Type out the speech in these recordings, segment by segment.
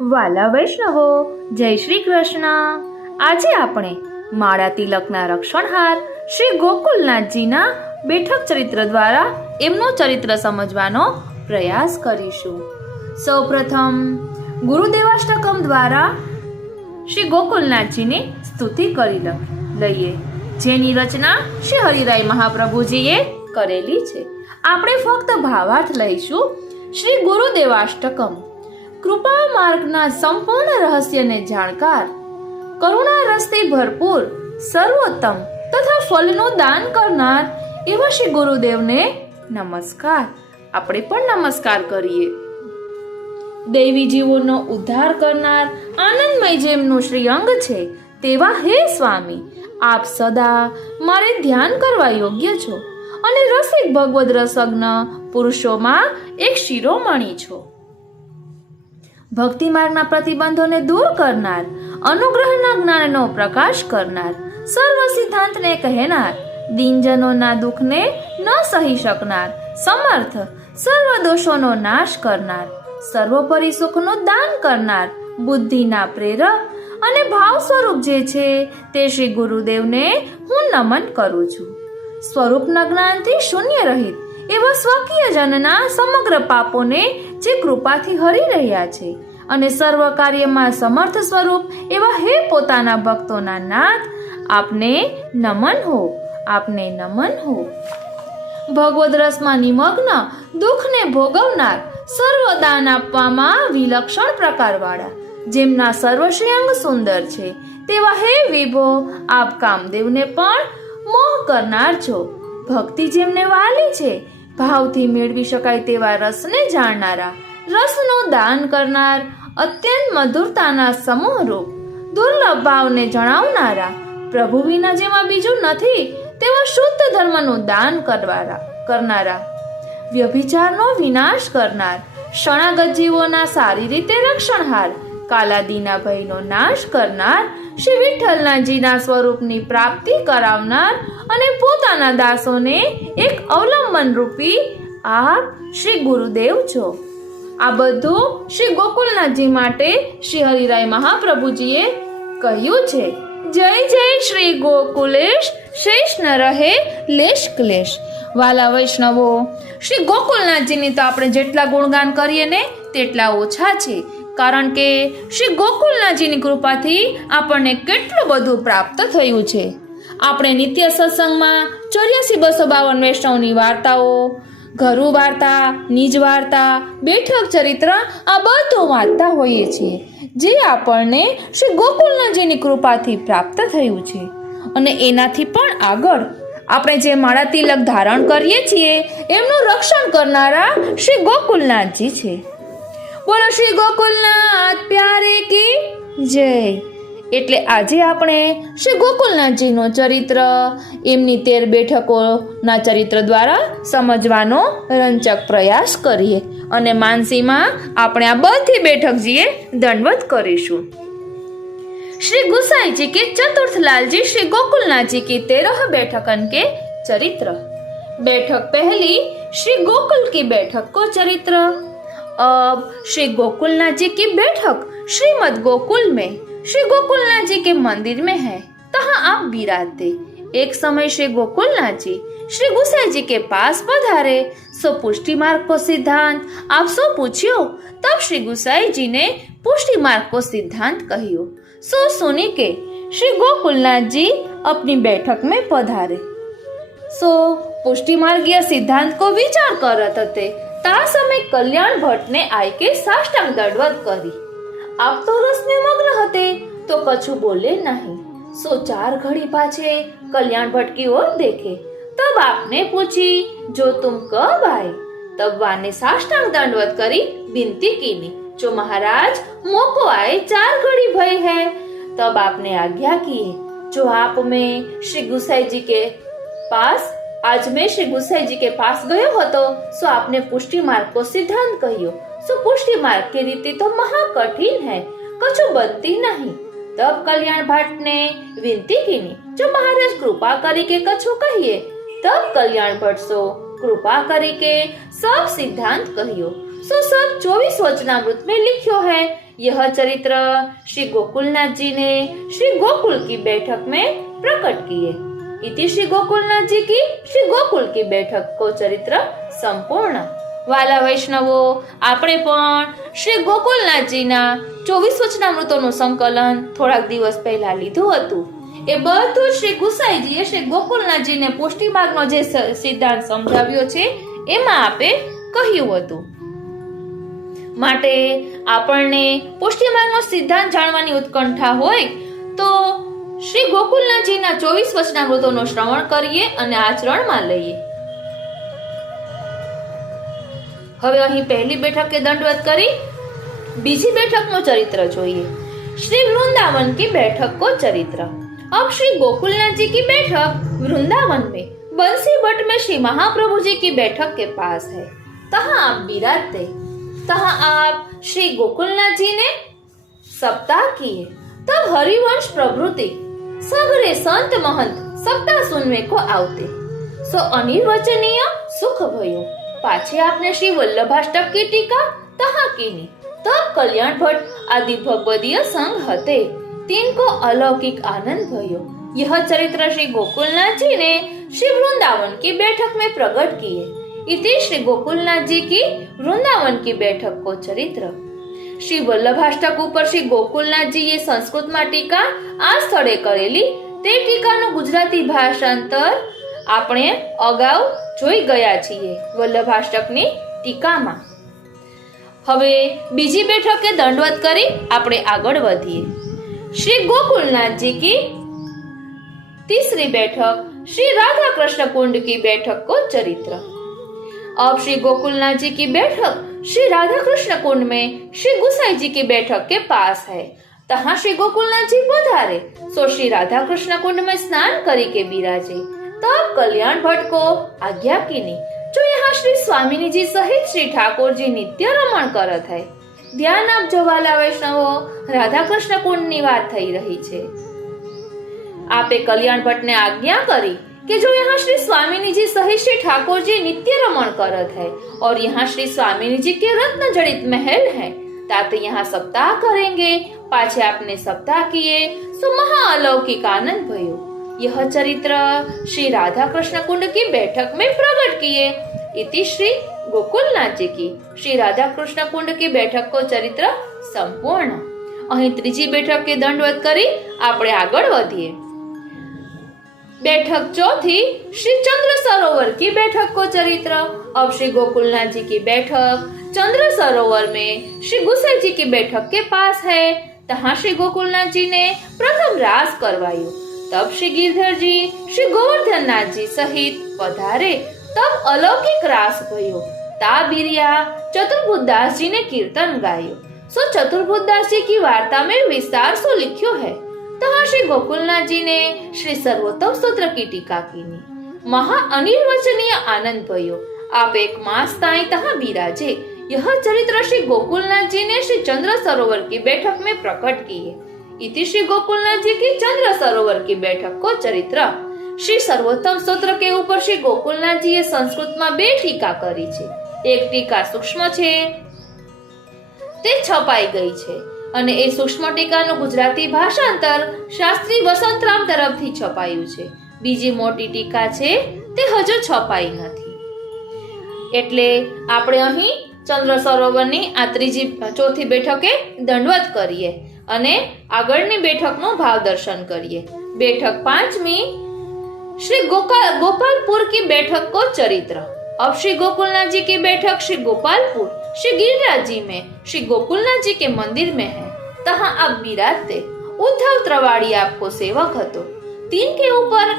વાલા વૈષ્ણવો, જય શ્રી કૃષ્ણ. આજે આપણે માળા તિલકના રક્ષણહાર શ્રી ગોકુલનાથજીના બેઠક ચરિત્ર દ્વારા એમનું ચરિત્ર સમજવાનો પ્રયાસ કરીશું. સૌપ્રથમ ગુરુદેવાષ્ટકમ દ્વારા શ્રી ગોકુલનાથજીની સ્તુતિ કરી લઈએ, જેની રચના શ્રી હરિરાય મહાપ્રભુજીએ કરેલી છે. આપણે ફક્ત ભાવાર્થ લઈશું. શ્રી ગુરુદેવાષ્ટકમ કૃપા માર્ગના સંપૂર્ણ રહસ્યને જાણકાર, કરુણા રસથી ભરપૂર, સર્વોત્તમ તથા ફલનું દાન કરનાર એવા શ્રી ગુરુદેવને નમસ્કાર. આપણે પણ નમસ્કાર કરીએ. દૈવી જીવોનો ઉદ્ધાર કરનાર આનંદમય જેમનું શ્રીઅંગ છે તેવા હે સ્વામી, આપ સદા મારે ધ્યાન કરવા યોગ્ય છો અને રસિક ભગવદ રસજ્ઞ પુરુષોમાં એક શિરોમણી છો. ભક્તિ માર્ગના પ્રતિબંધોને દૂર કરનાર, અનુગ્રહના જ્ઞાનનો પ્રકાશ કરનાર, સર્વ સિદ્ધાંતને કહેનાર, દીનજનોના દુઃખને ન સહી શકનાર, સમર્થ, સર્વ દોષોનો નાશ કરનાર, સર્વોપરી સુખનું દાન કરનાર, બુદ્ધિના પ્રેરક અને ભાવ સ્વરૂપ જે છે તે શ્રી ગુરુદેવને હું નમન કરું છું. સ્વરૂપના જ્ઞાનથી શૂન્ય રહિત એવા સ્વકીય જનના સમગ્ર પાપોને જે કૃપાથી હરી રહ્યા છે અને સર્વ કાર્યમાં સમર્થ સ્વરૂપ એવા હે પોતાના ભક્તોના નાથ, આપને નમન હો, આપને નમન હો. ભગવદ રસમાં નિમગ્ન, દુઃખને ભોગવનાર, સર્વ દાન આપવામાં વિલક્ષણ પ્રકારવાળા, જેમના સર્વશ્રેયંગ સુંદર છે તેવા હે વિભો, આપ કામદેવને પણ મોહ કરનાર છો. ભક્તિ જેમને વાલી છે, ભાવથી મેળવી શકાય તેવા રસને જાણનારા, રસનું દાન કરનાર, અત્યંત મધુરતાના સમૂહરૂપ, દુર્લભ ભાવને જણાવનારા, પ્રભુ વિના જેમાં બીજું નથી તેવા શુદ્ધ ધર્મનું દાન કરનારા, વ્યભિચારનો વિનાશ કરનાર, શરણાગત જીવોના સારી રીતે રક્ષણહાર, કાલાદીના ભયનો નાશ કરનાર, શ્રી વિઠ્ઠલનાથજીના સ્વરૂપની પ્રાપ્તિ કરાવનાર અને પોતાના દાસોને એક અવલંબન રૂપી આપ શ્રી ગુરુદેવ છો. આ બધું શ્રી ગોકુલનાથજી માટે શ્રી હરિરાય મહાપ્રભુજીએ કહ્યું છે. જય જય શ્રી ગોકુલેશ, શેષ ન રહે લેશ ક્લેશ. વાલા વૈષ્ણવો, શ્રી ગોકુલનાથજીની તો આપણે જેટલા ગુણગાન કરીએ ને તેટલા ઓછા છે, કારણ કે શ્રી ગોકુલનાથજીની કૃપાથી આપણને કેટલું બધું પ્રાપ્ત થયું છે. આપણે નિત્ય સત્સંગમાં 84,252 વૈષ્ણવની વાર્તાઓ, ઘરુ વાર્તા, નિજ વાર્તા, બેઠક ચરિત્ર આ બધું વાંચતા હોઈએ છીએ, જે આપણને શ્રી ગોકુલનાથજીની કૃપાથી પ્રાપ્ત થયું છે. અને એનાથી પણ આગળ આપણે જે માળા તિલક ધારણ કરીએ છીએ એમનું રક્ષણ કરનારા શ્રી ગોકુલનાથજી છે. બોલો શ્રી ગોકુલનાથ પ્યારે કી જય. એટલે આજે આપણે શ્રી ગોકુલનાથજીનું ચરિત્ર, એમની 13 બેઠકોના ચરિત્ર દ્વારા સમજવાનો રંચક પ્રયાસ કરીએ અને માનસીમાં આપણે આ બધી બેઠકજીએ દંડવત કરીશું. श्री गुसाई जी के चतुर्थ लाल जी श्री गोकुलनाथ जी की 13 बैठकन के चरित्र. बैठक पहली, श्री गोकुल की बैठक को चरित्र. अब श्री गोकुलनाथ जी की बैठक श्रीमद गोकुल में श्री गोकुलनाथ जी के मंदिर में है. तहाँ आप बिराजते. एक समय श्री गोकुलनाथ जी श्री गुसाई जी के पास पधारे. सो पुष्टि मार्ग को सिद्धांत आप सो पूछियो. तब श्री गुसाई जी ने पुष्टि मार्ग को सिद्धांत कहियो. सो सुनी के श्री गोकुलनाथ जी अपनी बैठक में पधारे. सो पुष्टि मार्गीय सिद्धांत को विचार करत हते. ता समय कल्याण भट्ट ने आई के साष्टांग दंडवत करी. आप तो रस में मग्न हते तो कछु बोले नहीं. सो 4 घड़ी पाछे कल्याण भट्ट की ओर देखे. तब आपने पूछी, जो तुम कब आए? तब वाने साष्टांग दंडवत करी विनती कीनी, जो महाराज मोको आए 4 घड़ी भय है. तब आपने आज्ञा की, जो आप में श्री गुसाई जी के पास आज मैं श्री गुसाई जी के पास गयो હતો, सो आपने पुष्टि मार्ग को सिद्धांत कहियो. सो पुष्टि मार्ग की रीति तो महा कठिन है, कछु बनती नहीं. तब कल्याण भट्ट ने विनती कीनी, जो महाराज कृपा करी के कछु कहिए. तब कल्याण भट्ट सो कृपा करी के सब सिद्धांत कहियो. सो सब 24 वचनामृत में लिखो है। यह चरित्र श्री गोकुलनाथ जी ने श्री गोकुल की बैठक में प्रकट किए। इति श्री गोकुलनाथ जी की श्री गोकुल की बैठक को चरित्र संपूर्ण। वाला वैष्णवो, આપણે પણ શ્રી ગોકુલનાથજીના 24 વચનામૃતોનું સંકલન થોડાક દિવસ પહેલા લીધું હતું। એ બધું શ્રી ગુસાઈજીએ શ્રી ગોકુલનાથજીને પુષ્ટિ માર્ગનો જે સિદ્ધાંત સમજાવ્યો છે એમાં આપે કહ્યું હતું। માટે આપણને પુષ્ટિ માર્ગનો સિદ્ધાંત જાણવાની ઉત્કંઠા હોય તો શ્રી ગોકુલનાથજીના 24 વચનામૃતોનું શ્રવણ કરીએ અને આચરણમાં લઈએ। હવે અહીં પહેલી બેઠકે દંડવત કરી બીજી બેઠકનું ચરિત્ર જોઈએ। श्री वृंदावन की बैठक को चरित्र। अब श्री गोकुलनाथ जी की बैठक वृंदावन में बंसी बट में श्री महाप्रभु जी की बैठक के पास है। तहाँ आप विराजते। तहाँ आप श्री गोकुलनाथ जी ने सप्ताह किए। तब हरिवंश प्रभृति सगरे संत महंत सप्ताह सुनने को आवते। सो अनिर्वचनीय सुख भयो। पाछे आपने श्री वल्लभाष्टक की टीका तहाँ कीनी। तब कल्याण भट्ट आदि भगवदीय संघ हते। तिनको अलौकिक आनंद भयो। यह चरित्र श्री गोकुलनाथ जी ने श्री वृंदावन की बैठक में प्रकट किए। इति श्री गोकुलनाथ जी की वृंदावन की बैठक को चरित्र। श्री वल्लभाष्टक ऊपर श्री गोकुलनाथ जी ये संस्कृत में टीका आ स्थळे करेली ते टीकाનું ગુજરાતી ભાષાંતર આપણે અગાઉ જોઈ ગયા છીએ વલ્લભાષ્ટકની ટીકામાં। હવે બીજી બેઠકે દંડવત કરી આપણે આગળ વધીએ। श्री गोकुलनाथ जी की तीसरी बैठक श्री राधा कृष्ण कुंड की बैठक को चरित्र। अब श्री गोकुलनाथ जी की बैठक श्री राधा कृष्ण कुंड में श्री गुसाई जी की बैठक के पास है। तहाँ श्री गोकुलनाथ जी पधारे। सो श्री राधा कृष्ण कुंड में स्नान करी के बिराजे। तब कल्याण भट्ट को आज्ञा कीनी जो यहाँ श्री स्वामिनी जी सहित श्री ठाकुर जी नित्य रमण करत है। ध्यान आपजो वाला वैष्णवो, राधा कृष्ण कुंड ની વાત થઈ રહી છે। आपे कल्याण भट्ट ने आज्ञा करी कि जो यहाँ श्री स्वामिनी जी सहित श्री ठाकुर जी नित्य रमण करत है और यहाँ श्री स्वामिनी जी के रत्न जड़ित महल है, ताते यहाँ सप्ताह करेंगे। पाछे आपने सप्ताह किए सो महा अलौकिक आनंद भयो। यह चरित्र श्री राधा कृष्ण कुंड की बैठक में प्रकट किए। इति श्री गोकुलनाथ जी की श्री राधा कृष्ण कुंड की बैठक को चरित्र संपूर्ण। અહીં ત્રીજી બેઠક કે દંડવત કરી આપણે આગળ વધીએ। बैठक चौथी श्री चंद्र सरोवर की बैठक को चरित्र। अब श्री गोकुलनाथ जी की बैठक चंद्र सरोवर में श्री गुसाई जी की बैठक के पास है। तहाँ श्री गोकुलनाथ जी ने प्रथम रास करवायो। तब श्री गिरधर जी श्री गोवर्धन नाथ जी सहित पधारे। तब अलौकिक रास भयो। ता बिरिया चतुर्भुजदास जी ने कीर्तन गायो। सो चतुर्भुजदास जी की वार्ता में विस्तार सो लिख्यो है। तहाँ श्री गोकुलनाथ जी ने श्री सर्वोत्तम स्तोत्र की टीका कीनी। महा अनिर्वचनीय आनंद भयो। आप एक मास ताई तहाँ बिराजे। यह चरित्र श्री गोकुलनाथ जी ने श्री चंद्र सरोवर की बैठक में प्रकट किए। इति श्री गोकुलनाथ जी की चंद्र सरोवर की बैठक को चरित्र। श्री सर्वोत्तम स्तोत्र के ऊपर श्री गोकुलनाथ जी संस्कृत में 2 टीका करी छे। एक टीका सूक्ष्म छे ते छपाई गई छे અને એ સૂક્ષ્મ ટીકાનું ગુજરાતી ભાષાંતર શાસ્ત્રી વસંતરામ તરફથી છપાયું છે। બીજી મોટી ટીકા છે તે હજુ છપાઈ નથી। એટલે આપણે અહીં ચંદ્ર સરોવરની આ ચોથી બેઠકે દંડવત કરીએ અને આગળની બેઠકનું ભાવ દર્શન કરીએ। બેઠક 5મી श्री गोपालपुर की बैठक को चरित्र। अब श्री गोकुलनाथ जी की बैठक श्री गोपालपुर श्री गिरिराज जी में श्री गोकुलनाथ जी के मंदिर में है। तहाँ आप बिराजते। उद्धव त्रिवाड़ी आपको सेवक हतो। 3 के ऊपर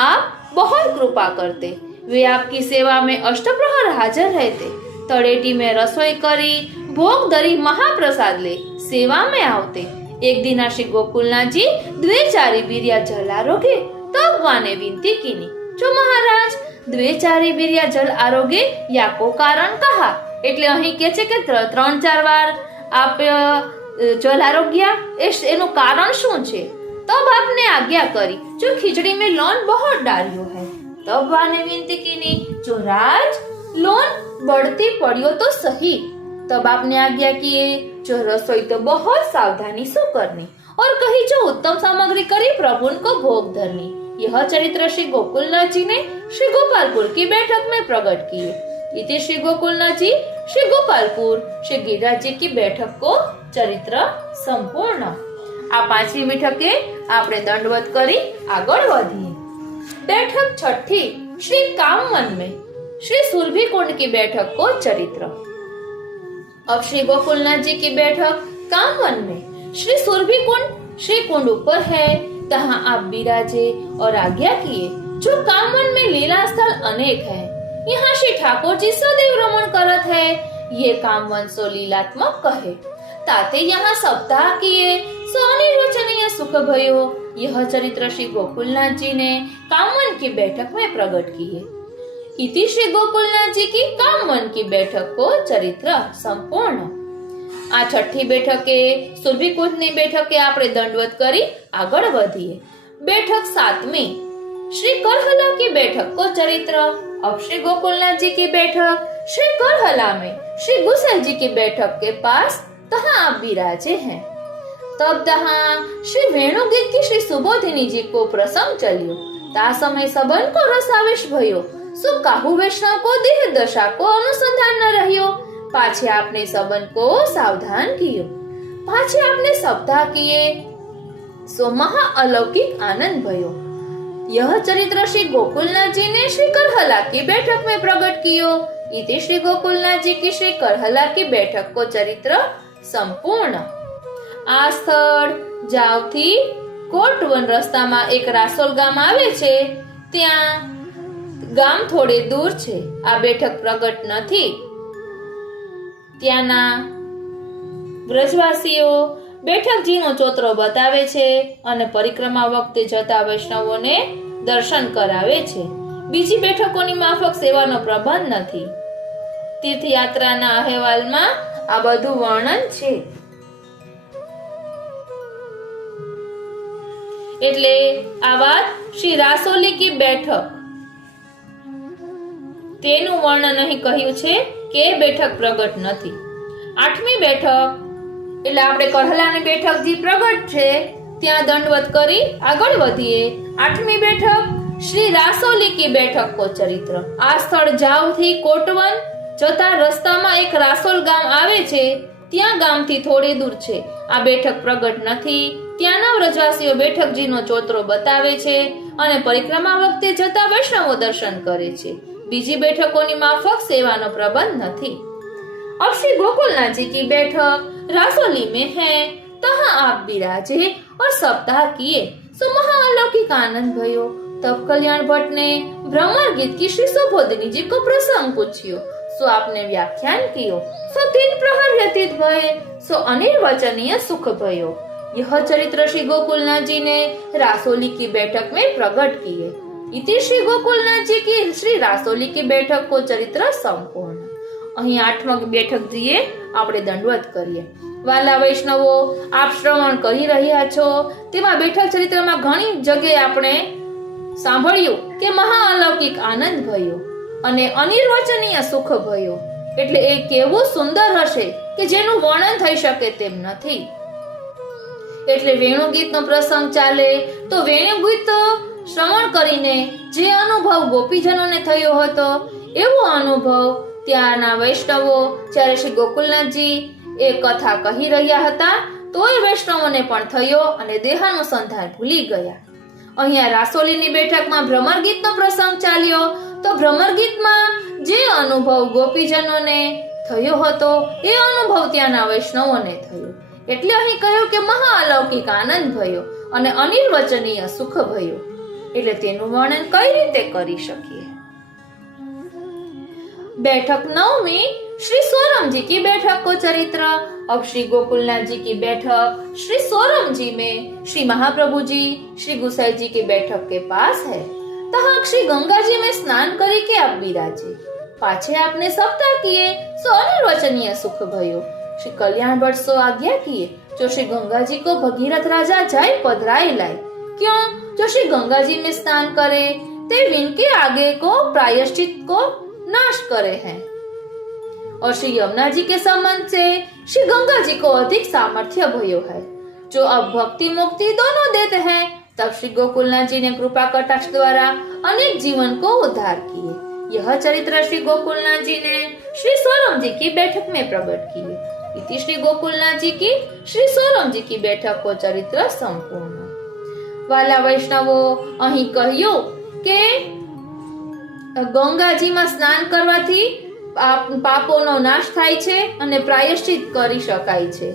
आप बहुत कृपा करते। वे आपकी सेवा में अष्टप्रहर हाजिर रहते। तड़ेटी में रसोई करी भोग धरी महाप्रसाद ले सेवा में आवते। एक दिन श्री गोकुलनाथ जी 2-4 बीरिया जल आरोगे। तब वाने विनती कीनी जो महाराज 2-4 बीरिया जल आरोगे या को कारण कहा। એટલે અહીં કે છે કે 3-4 વાર આપ જલ આરોગ્યા એનું કારણ શું છે। तब आपने आज्ञा करी जो खिचड़ी में लौन बहुत डालियो है। तब वाने विनती कीनी जो राज लोन बढ़ती पड़ियो तो सही, तब आपने आज्ञा किए जो रसोई तो बहुत सावधानी से करनी, और कही जो उत्तम सामग्री करी प्रभु को भोग धरनी। यह चरित्र श्री गोकुलनाथ जी ने श्री गोपालपुर की बैठक में प्रकट किए। इति श्री गोकुलनाथ जी श्री गोपालपुर श्री गिरिराज जी की बैठक को चरित्र संपूर्ण। आ पांचवी बैठके आपणे दंडवत करी आगळ वधीए। बैठक छठी श्री कामवन में श्री सुरभि कुंड की बैठक को चरित्र। अब श्री गोकुलनाथ जी की बैठक कामवन में श्री सुरभि कुंड श्री कुंड ऊपर है, तहाँ आप विराजे और आज्ञा किए। जो कामवन में लीला स्थल अनेक है, यहाँ श्री ठाकुर जी सदैव रमण करत है, ये कामवन सो लीलात्मक कहे। ताते यहाँ सप्ताह किए सो अनिर्वचनीय सुख भयो। यह चरित्र श्री गोकुलनाथ जी ने कामवन की बैठक में प्रकट किए। इति श्री गोकुलनाथ जी की कामवन की बैठक को चरित्र संपूर्ण। आ छठी बैठके सुरभि कुंड ની બેઠકે આપણે દંડવત કરી આગળ વધીએ। बैठक सातवीं श्री करहला की बैठक को चरित्र। अब श्री गोकुलनाथ जी की बैठक श्री करहला में श्री गुसाई जी की बैठक के पास, तहाँ आप विराजे हैं। तब तहाँ श्री वेणुगीत की श्री सुबोधिनी जी को प्रसंग चलियो। ता समय सबन को रस आवेश भयो, सो काहू वैष्णव को देह दशा को अनुसंधान न रहियो। पाछे आपने सबन को सावधान कियो। पाछे आपने सप्ताह किए, सो महा अलौकिक आनंद भयो। यह चरित्र श्री गोकुलनाथ जी ने श्री करहला की बैठक में प्रकट कियो। इति श्री गोकुलनाथ जी की श्री करहला की बैठक को चरित्र संपूर्ण। आ स्थળ જાવથી કોટવન રસ્તામાં એક રાસોલ ગામ આવે છે, ત્યાં ગામ થોડે દૂર છે। આ બેઠક પ્રગટ નથી। ત્યાંના વ્રજવાસીઓ બેઠકજીનો ચોતરો બતાવે છે અને પરિક્રમા વખતે જતા વૈષ્ણવોને દર્શન કરાવે છે। બીજી બેઠકોની માફક સેવાનો પ્રબંધ નથી। તીર્થયાત્રાના અહેવાલમાં આ બધું વર્ણન છે। એટલે આ વાત શ્રી રાસોલી की बैठक તેનું વર્ણન અહીં કહ્યું છે કે બેઠક પ્રગટ નથી। આઠમી બેઠક એટલે આપણે કરહલાની બેઠક જે પ્રગટ છે ત્યાં દંડવત કરી આગળ વધીએ। આઠમી બેઠક શ્રી રાસોલી की बैठक को चरित्र। આ સ્થળ જાવથી કોટવન જતા રસ્તામાં એક રાસોલ ગામ આવે છે, ત્યાં ગામથી થોડી દૂર છે। આ બેઠક પ્રગટ નથી। ત્યાંના વ્રજવાસીઓ બેઠકજીનો ચોતરો બતાવે છે અને પરિક્રમા વખતે જતા વૈષ્ણવો દર્શન કરે છે। બીજી બેઠકોની માફક સેવાનો પ્રબંધ નથી। अब श्री गोकुलनाथ जी की बैठक रासोली में है, तहाँ आप विराजे और सप्ताह किए, सो महाअलौकिक आनंद भयो। तब कल्याण भट्ट ने भ्रमर गीत की श्री सुबोधिनी जी को प्रसंग पूछियो, सो आपने व्याख्यान कियो। सो 3 प्रहर व्यतीत भये, सो अनिर्वचनीय सुख भयो। यह चरित्र श्री गोकुलनाथ जी ने रासोली की बैठक में प्रकट किए। इति श्री गोकुलनाथ जी की श्री रासोली की बैठक को चरित्र संपूर्ण। અહીં આઠમા બેઠક જઈએ આપણે દંડવત કરીએ। વાલા વૈષ્ણવો, આપ શ્રવણ કરી રહ્યા છો તેમાં બેઠક ચરિત્રમાં ઘણી જગ્યાએ આપણે સાંભળ્યું કે મહા અલૌકિક આનંદ ભયો અને અનિર્વચનીય સુખ ભયો। એટલે એ કેવું સુંદર હશે કે જેનું વર્ણન થઈ શકે તેમ નથી। એટલે વેણુગીતનો પ્રસંગ ચાલે તો વેણુગીત શ્રવણ કરીને જે અનુભવ ગોપીજનોને થયો હતો એવો અનુભવ ત્યાંના વૈષ્ણવો જ્યારે શ્રી ગોકુલનાથજી એ કથા કહી રહ્યા હતા તોય વૈષ્ણવોને પણ થયો અને દેહાનુસંધાન ભૂલી ગયા। અહીંયા રાસોલીની બેઠકમાં ભ્રમર ગીતનો પ્રસંગ ચાલ્યો તો ભ્રમર ગીતમાં જે અનુભવ ગોપીજનોને થયો હતો એ અનુભવ ત્યાંના વૈષ્ણવોને થયો। એટલે અહીં કહ્યું કે મહા અલૌકિક આનંદ ભયો અને અનિર્વચનીય સુખ ભયો। એટલે તેનું વર્ણન કઈ રીતે કરી શકીએ। बैठक 9वीं श्री सोरम जी की बैठक को चरित्र। अब श्री गोकुलनाथ जी की बैठक श्री सोरम जी में श्री महाप्रभु जी श्री गुसाई जी की बैठक के पास है। तहाँ श्री गंगा जी में स्नान करी के आप विराजे। पाछे आपने सप्ताह किए, सो अनिर्वचनीय सुख भयो। श्री कल्याण भट्ट सो आज्ञा किए, जो श्री गंगा जी को भगीरथ राजा जाय पधराए लाए। क्यों? जो श्री गंगा जी में स्नान करे ते विन के आगे को प्रायश्चित को नाश करे हैं। और श्री यमुना जी के संबंध से श्री गंगा जी को अधिक सामर्थ्य भयो है, जो अब भक्ति मुक्ति दोनों देते हैं। तब श्री गोकुलनाथ जी ने कृपा कटाक्ष द्वारा अनेक जीवन को उद्धार किए। यह चरित्र श्री गोकुलनाथ जी ने श्री सोरम जी की बैठक में प्रकट किए। इति श्री गोकुलनाथ जी की श्री सोरम जी की बैठक को चरित्र संपूर्ण। वाला वैष्णवो, અહીં કહ્યું કે ગંગાજીમાં સ્નાન કરવાથી પાપોનો નાશ થાય છે અને પ્રાયશ્ચિત કરી શકાય છે।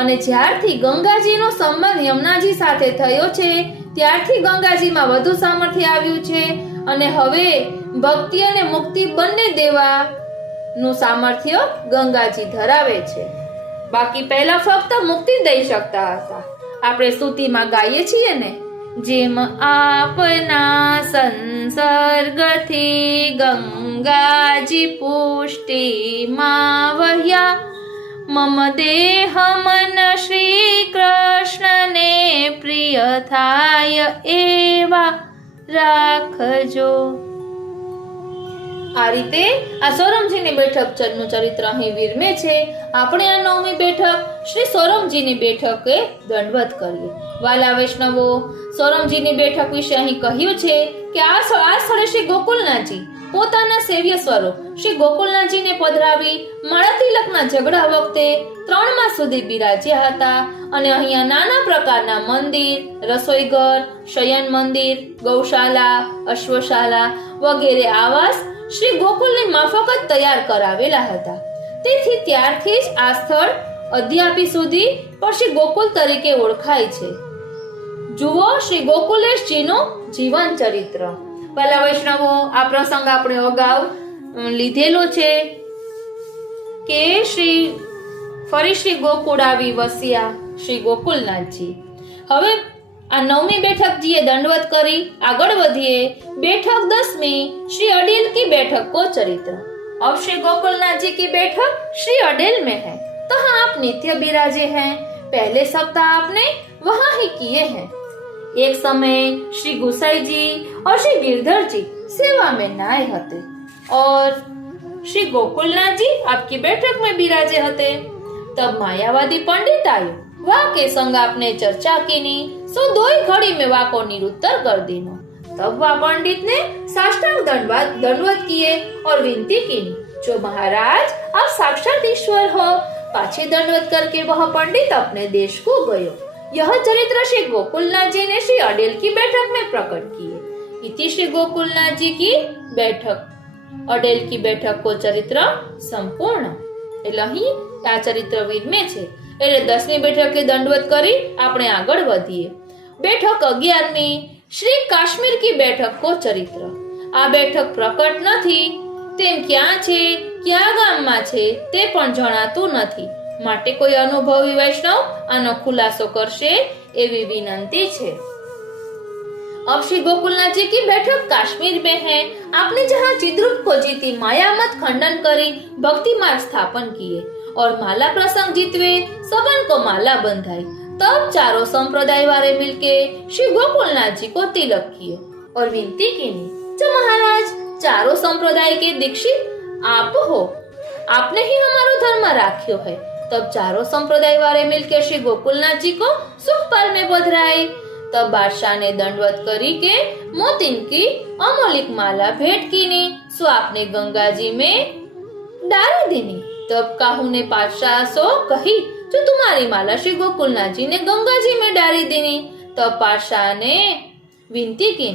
અને જ્યારથી ગંગાજીનો સંબંધ યમુનાજી સાથે થયો છે ત્યારથી ગંગાજીમાં વધુ સામર્થ્ય આવ્યું છે અને હવે ભક્તિ અને મુક્તિ બંને દેવાનું સામર્થ્ય ગંગાજી ધરાવે છે। બાકી પહેલા ફક્ત મુક્તિ દઈ શકતા હતા। આપણે સ્તુતિમાં ગાઈએ છીએ ને, જેમ આપના સંસર્ગથી ગંગાજી પુષ્ટિમાં વહ્યા, મમ દેહ મન શ્રી કૃષ્ણને પ્રિય થાય એવા રાખજો। આ રીતે આ સોરમજીની બેઠક નું ચરિત્ર અહીં વિરમે છે। આપણે આ નવમી બેઠક શ્રી સોરમજીની બેઠકે દંડવત કરીએ। વાલા વૈષ્ણવો, સોરમજીની બેઠક વિશે અહીં કહ્યું છે કે આ સ્થળે શ્રી ગોકુલનાથજી પોતાના સેવ્ય સ્વરૂપ શ્રી ગોકુલનાથજીને પધરાવી માળા તિલકના ઝઘડા વખતે 3 માસ સુધી બિરાજ્યા હતા અને અહીંયા નાના પ્રકારના મંદિર, રસોઈઘર, શયન મંદિર, ગૌશાલા, અશ્વશાલા વગેરે આવાસ શ્રી ગોકુલની માફક જ તૈયાર કરાવેલા હતા। તેથી ત્યારથી જ આ સ્થળ અદ્યાપી સુધી પણ શ્રી ગોકુલ તરીકે ઓળખાય છે। જુઓ શ્રી ગોકુલેશજીનું જીવન ચરિત્ર। ભલા વૈષ્ણવો, આ પ્રસંગ આપણે અગાઉ લીધેલો છે કે ફરી શ્રી ગોકુળ આવી વસ્યા શ્રી ગોકુલનાથજી। હવે આ નવમી બેઠકજીએ દંડવત કરી આગળ વધીએ। बैठक 10वीं श्री अडेल की बैठक को चरित्र। अब श्री गोकुलनाथ जी की बैठक श्री अडेल में है। तहाँ आप नित्य बिराजे हैं। पहले सप्ताह आपने वहाँ ही किए हैं। एक समय श्री गुसाई जी और श्री गिरधर जी सेवा में नाए हते और श्री गोकुलनाथ जी आपकी बैठक में बिराजे हते। तब मायावादी पंडित आयो, वाह के संग आपने चर्चा कीनी, सो 2 घड़ी में वाको निरुत्तर कर दीनो। तब वह पंडित ने साष्टांग दंडवत किए और विनती की, जो महाराज आप साक्षात ईश्वर हो। पाछी दंडवत करके वह पंडित अपने देश को गयो। यह चरित्र श्री गोकुलनाथ जी ने श्री अडेल की बैठक में प्रकट किए। इति श्री गोकुलनाथ जी की बैठक अडेल की बैठक को चरित्र संपूर्ण। એટલે અહીં આ ચરિત્ર વિરમે છે। એટલે 10મી બેઠકે દંડવત કરી આપણે આગળ વધીએ। बैठक 11મી श्री काश्मीर की बैठक को चरित्र। आ बैठक प्रकट નથી, તેમ ક્યાં છે, ક્યા ગામમાં છે તે પણ જણાતું નથી, માટે કોઈ અનુભવી વૈષ્ણવ આનો ખુલાસો કરશે એવી વિનંતી છે। अब श्री गोकुलनाथ जी की बैठक काश्मीर में है। आपने जहाँ चिद्रूप को जीती मायामत खंडन करी भक्ति मार्ग स्थापन किए और माला प्रसंग जीतवे सबन को माला बंधाई। तब चारों संप्रदाय वाले मिलके श्री गोकुलनाथ जी को तिलक किए और विनती की, जो महाराज चारों संप्रदाय के दीक्षित आप हो, आपने ही हमारो धर्म राख्यो है। तब चारों संप्रदाय वाले मिलके श्री गोकुलनाथ जी को सुखपाल में बधराए। तब बादशाह ने दंडवत करी के मोतिन की अमोलिक माला भेंट कीनी, सो आपने गंगा जी में डाली दीनी। तब काहू ने पातशाह सो कही, जो तुम्हारी माला श्री गोकुलनाथ जी ने गंगा जी में डाली दीनी। तब पातशाह ने विनती की,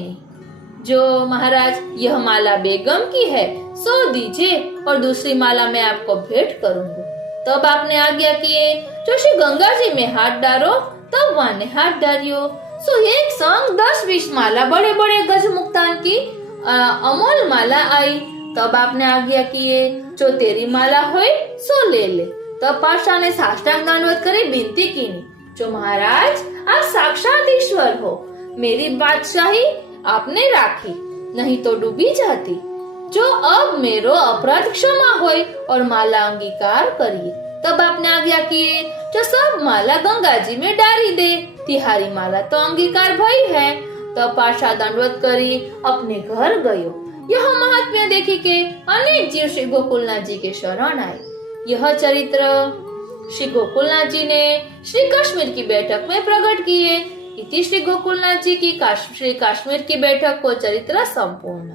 जो महाराज यह माला बेगम की है सो दीजिए और दूसरी माला मैं आपको भेंट करूंगा। तब आपने आज्ञा किए, जो श्री गंगा जी में हाथ डालो। तब वहां ने हाथ डालियो, सो एक संग 10-20 माला बड़े बड़े गज मुक्तान की अमोल माला आई। तब आपने आज्ञा किए, जो तेरी माला होए सो ले ले। तब पातशाह ने साष्टांग दंडवत करी विनती की, जो महाराज आप साक्षात ईश्वर हो, मेरी बादशाही आपने राखी, नहीं तो डूबी जाती। जो अब मेरो अपराध क्षमा होए और माला अंगीकार करिए। तब आपने आज्ञा किए, जो सब माला गंगा जी में डाली दे, तिहारी माला तो अंगीकार भई है। तब पातशाह दंडवत करी अपने घर गयो। यह महात्म्य देखी के अनेक जीव श्री गोकुलनाथ जी के शरण आए। यह चरित्र श्री गोकुलनाथ जी ने श्री कश्मीर की बैठक में प्रकट किए। इति श्री गोकुलनाथ जी की श्री काश्मीर की बैठक को चरित्र संपूर्ण।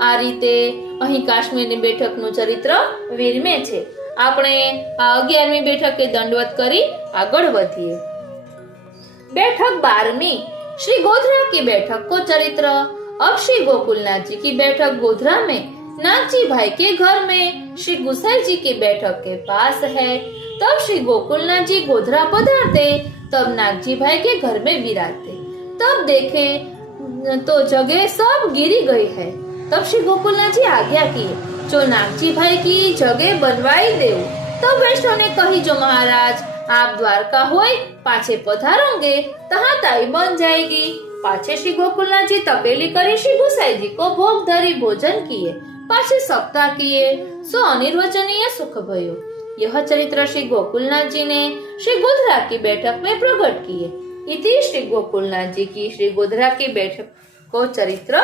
आ रीते અહીં કાશ્મીરની બેઠકનું ચરિત્ર વિરમે છે। આપણે આ 11મી બેઠકે દંડવત કરી આગળ વધીએ। बैठक 12वीं श्री गोधरा की बैठक को चरित्र। अब श्री गोकुलनाथ जी की बैठक गोधरा में नागजी भाई के घर में श्री गुसाई जी की बैठक के पास है। तब श्री गोकुलनाथ जी गोधरा पधारते, तब नागजी भाई के घर में विराजते। तब देखे तो जगह सब गिरी गई है। तब श्री गोकुलनाथ जी आज्ञा किए, जो नागजी भाई की जगह बनवाई दे। तब वैष्णव ने कही, जो महाराज आप द्वारका होय पाछे पधारोगे तहाँ ताई बन जाएगी। पाछे श्री गोकुलनाथ जी तपेली करी श्री गुसाई जी को भोग धरी भोजन किए, पाछे सप्ताह किए, सो अनिर्वचनीय सुख भयो। यह चरित्र श्री गोकुलनाथ जी ने श्री गोधरा की बैठक में प्रकट किए। इति श्री गोकुलनाथ जी की श्री गोधरा की बैठक को चरित्र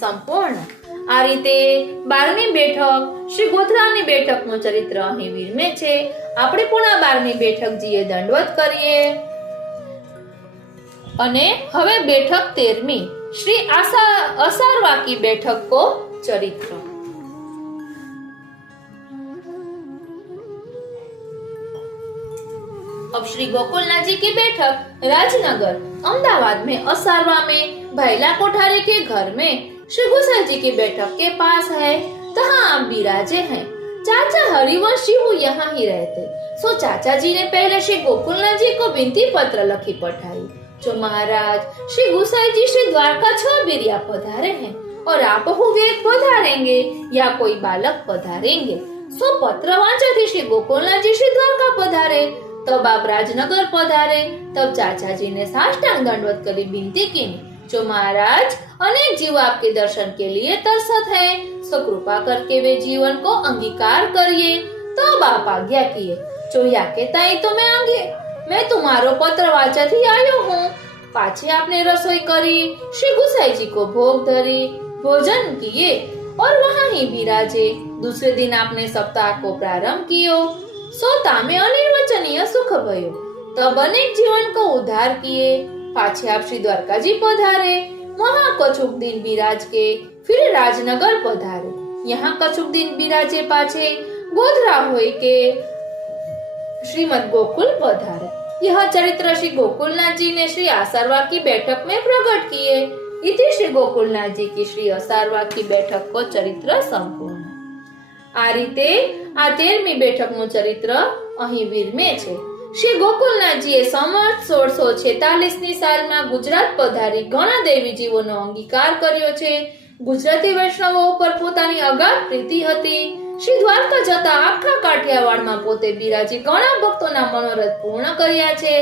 संपूर्ण। आ रीते 12મી બેઠક શ્રી ગોધરાની બેઠકનું ચરિત્ર અહીં વિરમે છે। આપણે પણ આ 12મી બેઠક જીએ દંડવત કરીએ। અને હવે બેઠક 13મી શ્રી અસારવા की बैठक को चरित्र। अब श्री गोकुलनाथ जी की बैठक राजनगर अहमदाबाद में असारवा में भाईला कोठारी के घर में श्री गुसाई जी की बैठक के पास है। तहाँ आप विराजे हैं। चाचा हरिवंश जी वो यहाँ ही रहते। सो चाचा जी ने पहले श्री गोकुलनाथ जी को विनती पत्र लखी पठाई, जो महाराज श्री गुसाई जी श्री द्वारका 6 बिरिया पधारे हैं और आप वेग पधारेंगे या कोई बालक पधारेंगे। सो पत्र वांचती श्री गोकुलनाथ जी श्री द्वारका पधारे। तब आप राजनगर पधारे। तब चाचा जी ने साष्टांग दंडवत करी विनती की, जो महाराज अनेक जीव आपके दर्शन के लिए तरसत है, सो कृपा करके वे जीवन को अंगीकार करिए। तब आप आज्ञा किए, जो याके ताई तो मैं तुम्हारो पत्र वाचती आयो हूँ। पाछे आपने रसोई करी, श्री गुसाई जी को भोग धरी, भोजन किए और वहाँ ही विराजे। दूसरे दिन आपने सप्ताह को प्रारंभ कियो, सो तामे अनिर्वचनीय सुख भयो। तब अनेक जीवन को उद्धार किए। पाछे आप श्री द्वारका जी पधारे। वहाँ कछुक दिन विराज के फिर राजनगर पधारे। यहाँ कछुक दिन विराजे पाछे गोधरा होय के श्रीमद गोकुल पधारे। यह चरित्र श्री गोकुलनाथ जी ने श्री आसारवा की बैठक में प्रकट किए। इति श्री गोकुलनाथ जी की श्री आसारवा की बैठक को चरित्र संपूर्ण। आ रीते आ 13મી બેઠકનું ચરિત્ર અહીં વિરમે છે। શ્રી ગોકુલનાથજીએ સંવત 1646ની સાલમાં ગુજરાત પધારી ઘણા દેવી જીવોનો અંગીકાર કર્યો છે। ગુજરાતી વૈષ્ણવો ઉપર પોતાની અગાધ પ્રીતિ હતી। શ્રી દ્વારકા જતા આખા કાઠિયાવાડમાં પોતે બિરાજી ઘણા ભક્તોના મનોરથ પૂર્ણ કર્યા છે।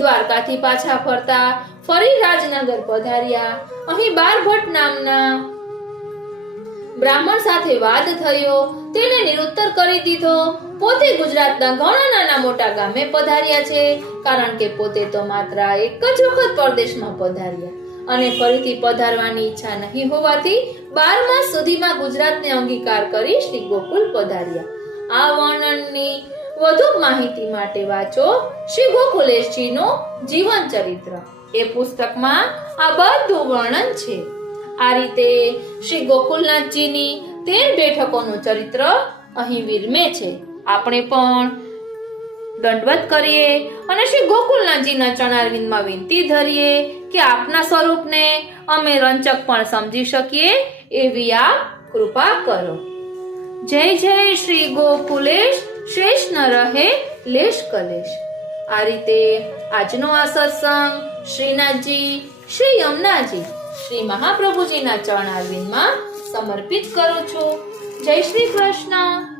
દ્વારકાથી પાછા ફરતા ફરી રાજનગર પધાર્યા। અહીં બારભટ્ટ નામના બ્રાહ્મણ સાથે વાદ થયો, તેને નિરુત્તર કરી દીધો। પોતે ગુજરાતના ઘણા નાના મોટા ગામે પધાર્યા છે, કારણ કે પોતે તો માત્ર એક જ વખત પરદેશમાં પધાર્યા અને ફરીથી પધારવાની ઈચ્છા નહીં હોવાથી 12 માસ સુધીમાં ગુજરાતને અંગીકાર કરી શ્રી ગોકુલ પધાર્યા। આ વર્ણનની વધુ માહિતી માટે વાંચો શ્રી ગોકુલેશજીનું જીવન ચરિત્ર। એ પુસ્તકમાં આ બધું વર્ણન છે। આ રીતે શ્રી ગોકુલનાથજીની 13 બેઠકોનું ચરિત્ર અહીં વિરમે છે। આપણે પણ દંડવત કરીએ અને શ્રી ગોકુલનાથજીના ચરણારવિંદમાં વિનંતી ધરીએ કે આપના સ્વરૂપને અમે રંચક પણ સમજી શકીએ એવી આપ કૃપા કરો। જય જય શ્રી ગોકુલેશ, શેષ ન રહે લેશ કલેશ। આ રીતે આજનો આ સત્સંગ શ્રીનાથજી, શ્રી યમુનાજી, શ્રી મહાપ્રભુજીના ચરણારવિંદમાં સમર્પિત કરું છું। જય શ્રી કૃષ્ણ।